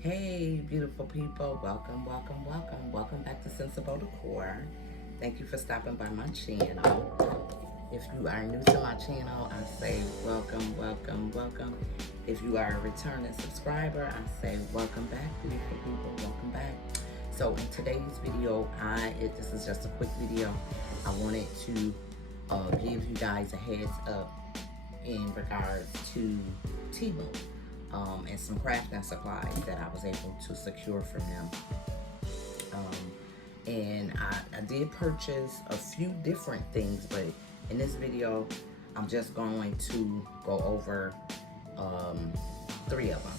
Hey, beautiful people. Welcome back to Sensible Decor. Thank you for stopping by my channel. If you are new to my channel, I say welcome. If you are a returning subscriber, I say welcome back, beautiful people. Welcome back. So in today's video, this is just a quick video. I wanted to give you guys a heads up in regards to Temu. And some crafting supplies that I was able to secure from them. And I did purchase a few different things, but in this video, I'm just going to go over three of them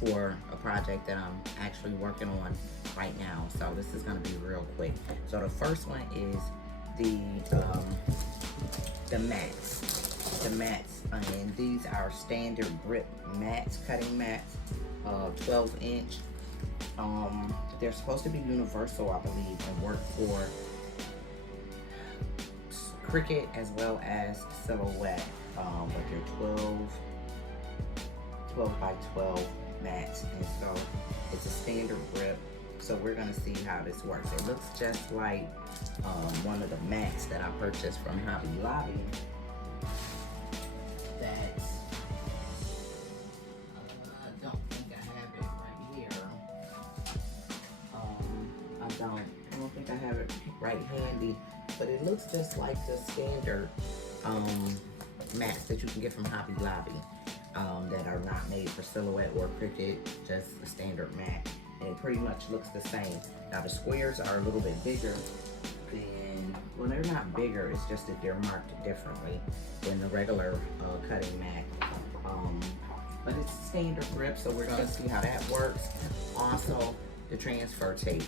for a project that I'm actually working on right now. So this is going to be real quick. So the first one is the mats, and these are standard grip mats, cutting mats, 12-inch. They're supposed to be universal, I believe, and work for Cricut as well as Silhouette. But they're 12 by 12 mats, and so it's a standard grip. So we're gonna see how this works. It looks just like one of the mats that I purchased from Hobby Lobby. I don't think I have it right here. I don't think I have it right handy, but it looks just like the standard mats that you can get from Hobby Lobby that are not made for Silhouette or Cricut, just a standard mat. And it pretty much looks the same. Now the squares are a little bit bigger than, well, they're not bigger, it's just that they're marked differently than the regular cutting mat. But it's standard grip, so we're gonna see how that works. Also, the transfer tape.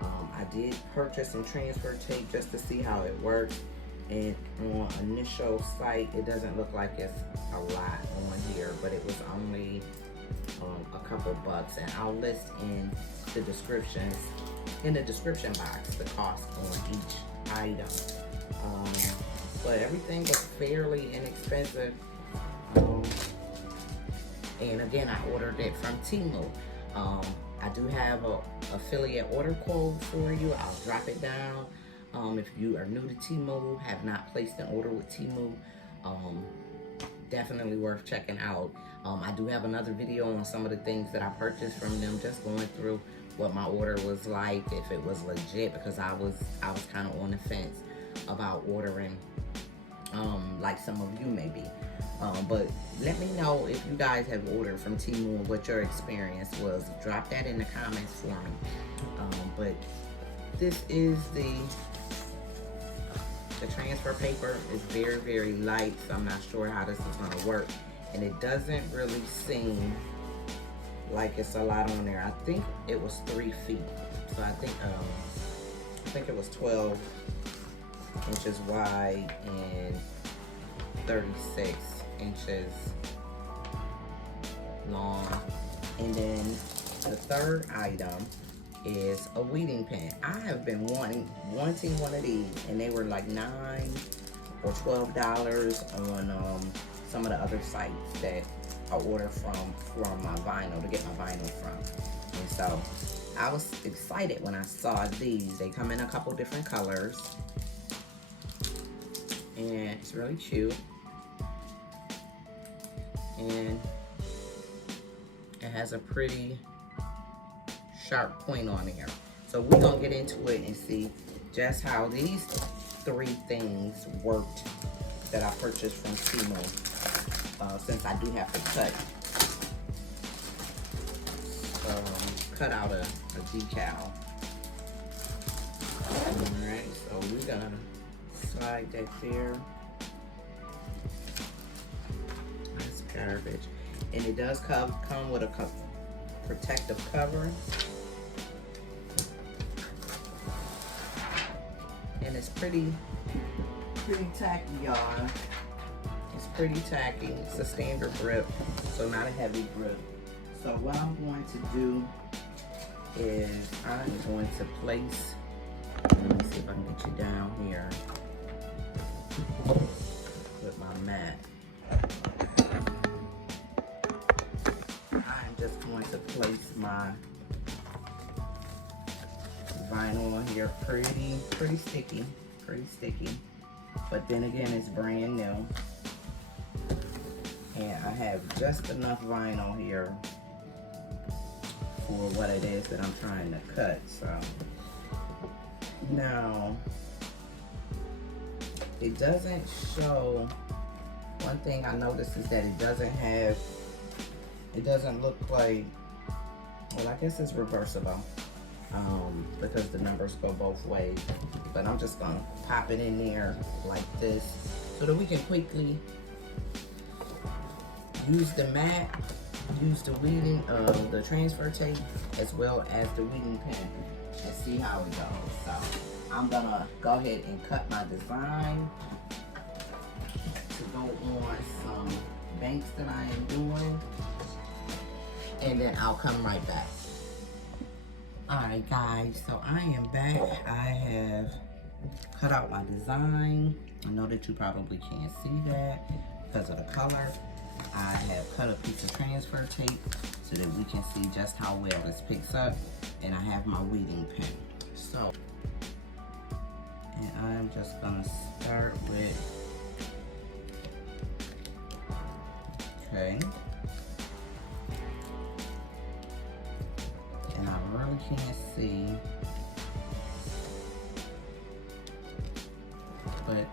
I did purchase some transfer tape just to see how it works. And on initial sight, it doesn't look like it's a lot on here, but it was only a couple bucks. And I'll list in the description box the cost on each item. But everything was fairly inexpensive. And again, I ordered it from Temu. I do have a affiliate order code for you. I'll drop it down. If you are new to Temu, have not placed an order with Temu, definitely worth checking out. I do have another video on some of the things that I purchased from them, just going through what my order was like, if it was legit, because I was kind of on the fence about ordering, like some of you may be. But let me know if you guys have ordered from Temu and what your experience was. Drop that in the comments for me. But this is the transfer paper is very light, so I'm not sure how this is going to work. And it doesn't really seem like it's a lot on there. I think it was 3 feet. So I think it was 12 inches wide and 36 inches long. And then the third item is a weeding pen. I have been wanting one of these, and they were like $9 or $12 on some of the other sites that I order from my vinyl, to get my vinyl from. And so I was excited when I saw these. They come in a couple different colors, and it's really cute. And it has a pretty sharp point on there. So we're gonna get into it and see just how these 3 things worked that I purchased from Temu, since I do have to cut out a decal. Alright, so we're gonna slide that there. That's garbage. And it does come with a protective cover. And it's pretty tacky, y'all. It's pretty tacky. It's a standard grip, so not a heavy grip. So what I'm going to do is I'm going to place, let me see if I can get you down here with my mat. I'm just going to place my vinyl on here. Pretty sticky, but then again, it's brand new, and I have just enough vinyl here for what it is that I'm trying to cut. So now it doesn't show. One thing I noticed is that it doesn't look like, well, I guess it's reversible, because the numbers go both ways. But I'm just gonna pop it in there like this so that we can quickly use the mat, use the weeding, the transfer tape, as well as the weeding pen, and see how it goes. So I'm gonna go ahead and cut my design to go on some banks that I am doing, and then I'll come right back. Alright guys, so I am back. I have cut out my design. I know that you probably can't see that because of the color. I have cut a piece of transfer tape so that we can see just how well this picks up, and I have my weeding pen. So, and I'm just gonna start with, okay, and I really can't see, but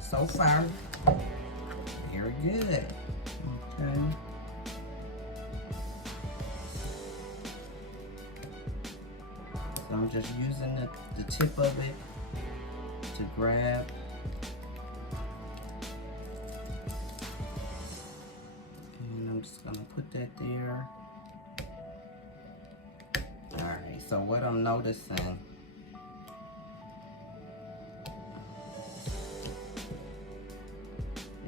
so far, very good. Okay. So I'm just using the tip of it to grab. And I'm just gonna put that there. Alright, so what I'm noticing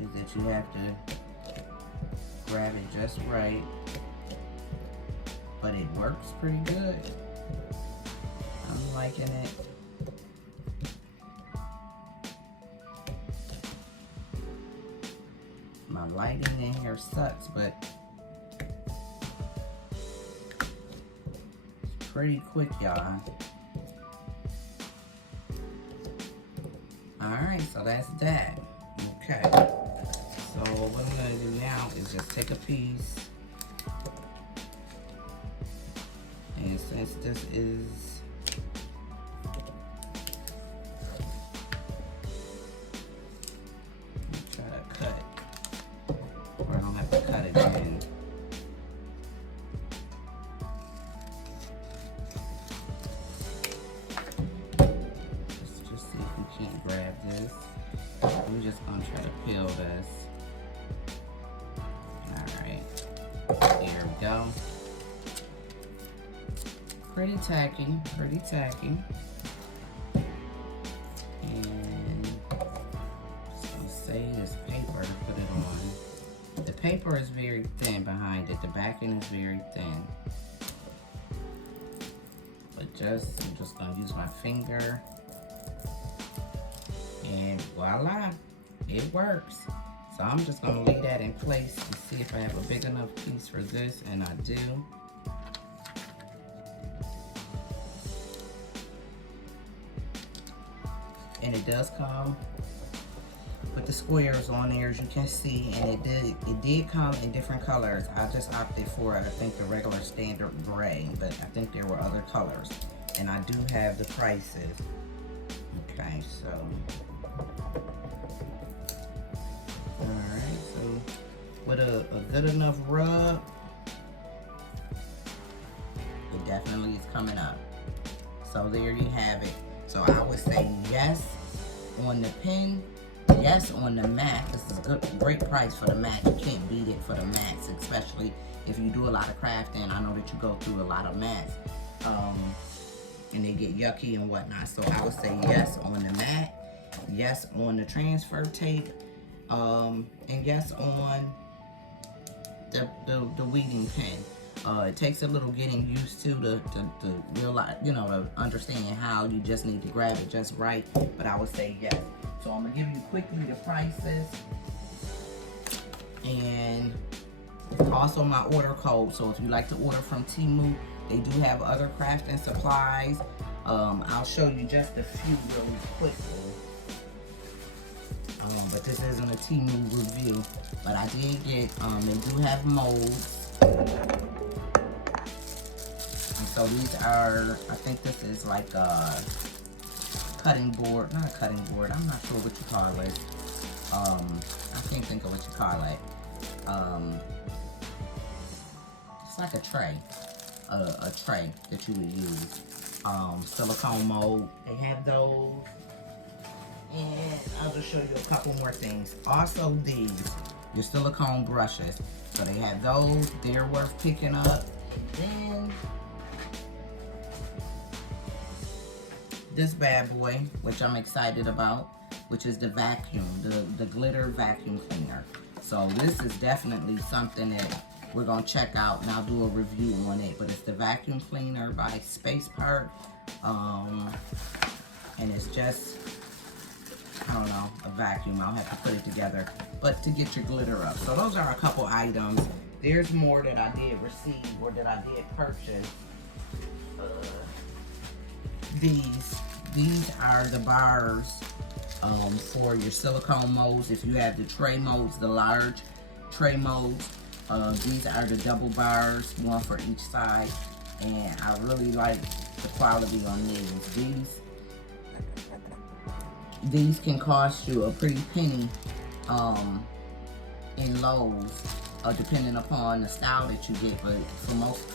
is that you have to grab it just right, but it works pretty good. I'm liking it. My lighting in here sucks, but it's pretty quick, y'all. Alright, so that's that. Okay. So what I'm going to do now is just take a piece, and since this is try to cut where I don't have to cut it in. Just see if we can't grab this. I'm just going to try to peel this. There we go. Pretty tacky. And just gonna save this paper to put it on. The paper is very thin behind it. The backing is very thin. But I'm just gonna use my finger. And voila, it works. So I'm just gonna leave that in place and see if I have a big enough piece for this, and I do. And it does come with the squares on there, as you can see, and it did come in different colors. I just opted for, I think, the regular standard gray, but I think there were other colors. And I do have the prices. Okay, so alright, so with a good enough rub, it definitely is coming up. So there you have it. So I would say yes on the pen, yes on the mat. This is a great price for the mat. You can't beat it for the mats, especially if you do a lot of crafting. I know that you go through a lot of mats, and they get yucky and whatnot. So I would say yes on the mat, yes on the transfer tape, and yes on the weeding pen. It takes a little getting used to realize, to understand how you just need to grab it just right. But I would say yes. So I'm gonna give you quickly the prices, and Also my order code. So if you like to order from Temu, they do have other crafting supplies. I'll show you just a few really quickly. But this isn't a Temu review. But I did get, they do have molds. And so these are, I think this is like a cutting board, not a cutting board, I'm not sure what you call it. I can't think of what you call it. It's like a tray that you would use. Silicone mold, they have those. And I'll just show you a couple more things. Also these, your silicone brushes. So they have those, they're worth picking up. And then this bad boy, which I'm excited about, which is the vacuum, the glitter vacuum cleaner. So this is definitely something that we're gonna check out, and I'll do a review on it. But it's the vacuum cleaner by Space Park, and it's just, I don't know, a vacuum. I'll have to put it together, but to get your glitter up. So those are a couple items. There's more that I did receive or that I did purchase. These are the bars for your silicone molds. If you have the tray molds, the large tray molds, these are the double bars, one for each side, and I really like the quality on these. These can cost you a pretty penny in Lowe's, depending upon the style that you get, but for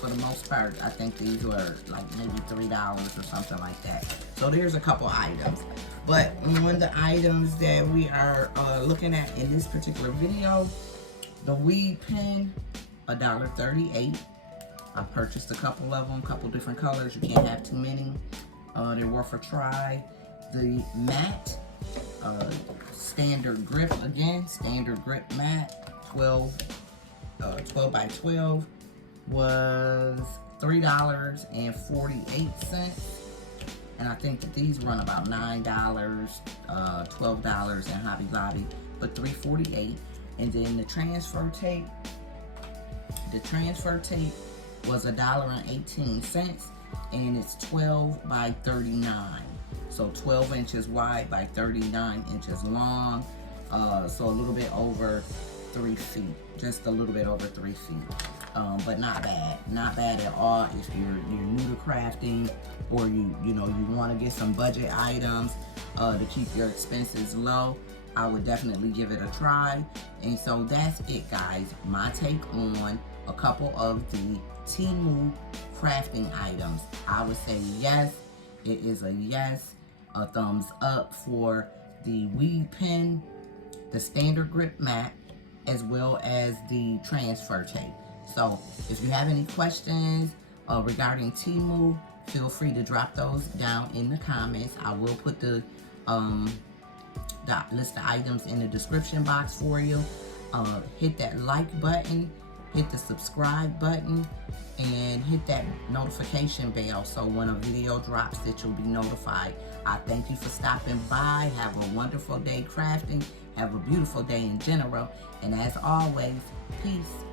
the most part, I think these were like maybe $3 or something like that. So there's a couple items. But on the items that we are looking at in this particular video, the weed pen, $1.38. I purchased a couple of them, couple different colors. You can't have too many. They're worth a try. The mat, standard grip again, standard grip mat, 12 by 12 was $3.48. And I think that these run about $9, $12 in Hobby Lobby, but $3.48. And then the transfer tape was $1.18, and it's 12 by 39. So 12 inches wide by 39 inches long. So a little bit over 3 feet, just a little bit over 3 feet. But not bad at all if you're new to crafting, or you want to get some budget items to keep your expenses low. I would definitely give it a try. And so that's it, guys. My take on a couple of the Temu crafting items. I would say yes, it is a yes, a thumbs up for the weed pen, the standard grip mat, as well as the transfer tape. So if you have any questions regarding Temu, feel free to drop those down in the comments. I will put the list of items in the description box for you. Hit that like button, hit the subscribe button, and hit that notification bell so when a video drops that you'll be notified. I thank you for stopping by. Have a wonderful day crafting. Have a beautiful day in general. And as always, peace.